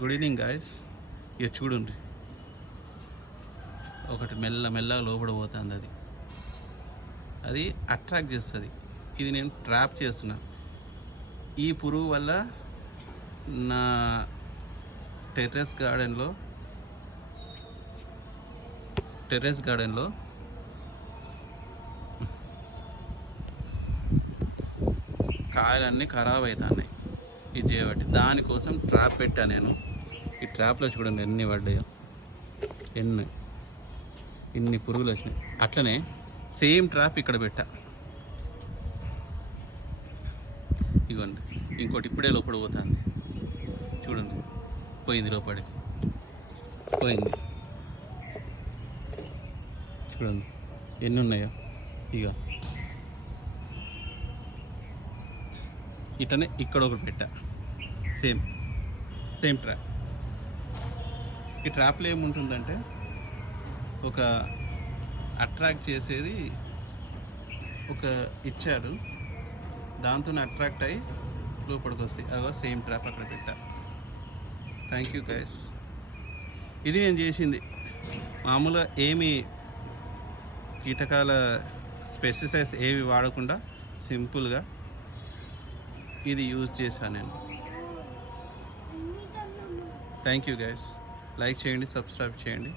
Good evening guys. ఇక చూడండి, ఒకటి మెల్లగా లోపల పోతుంది. అది అట్రాక్ట్ చేస్తుంది. ఇది నేను ట్రాప్ చేస్తున్నా. ఈ పురుగు వల్ల నా టెర్రస్ గార్డెన్లో కాయలన్నీ ఖరాబ్ అవుతున్నాయి. ఇది చేయబట్టి దానికోసం ట్రాప్ పెట్టా నేను. ఈ ట్రాప్లో చూడండి ఎన్ని పడ్డాయో, ఇన్ని పురుగులు వచ్చినాయి. అట్లనే సేమ్ ట్రాప్ ఇక్కడ పెట్టా. ఇవ్వండి, ఇంకోటి ఇప్పుడే లోపల పోతుంది. చూడండి, పోయింది లోపలికి, పోయింది. చూడండి ఎన్ని ఉన్నాయో. ఇక ఇట్లనే ఇక్కడ ఒకటి పెట్టా, సేమ్ ట్రాప్. ఈ ట్రాప్లో ఏముంటుందంటే ఒక అట్రాక్ట్ చేసేది ఒక ఇచ్చాడు, దాంతో అట్రాక్ట్ అయ్యి లోపలికి వస్తాయి. అదో సేమ్ ట్రాప్ అక్కడ పెట్టా. Thank you guys. ఇది నేను చేసింది మామూలుగా ఏమి కీటకాల పెస్టిసైడ్స్ ఏవి వాడకుండా సింపుల్గా ఇది యూజ్ చేశాను నేను. Thank you guys. లైక్ చేయండి, సబ్స్క్రైబ్ చేయండి.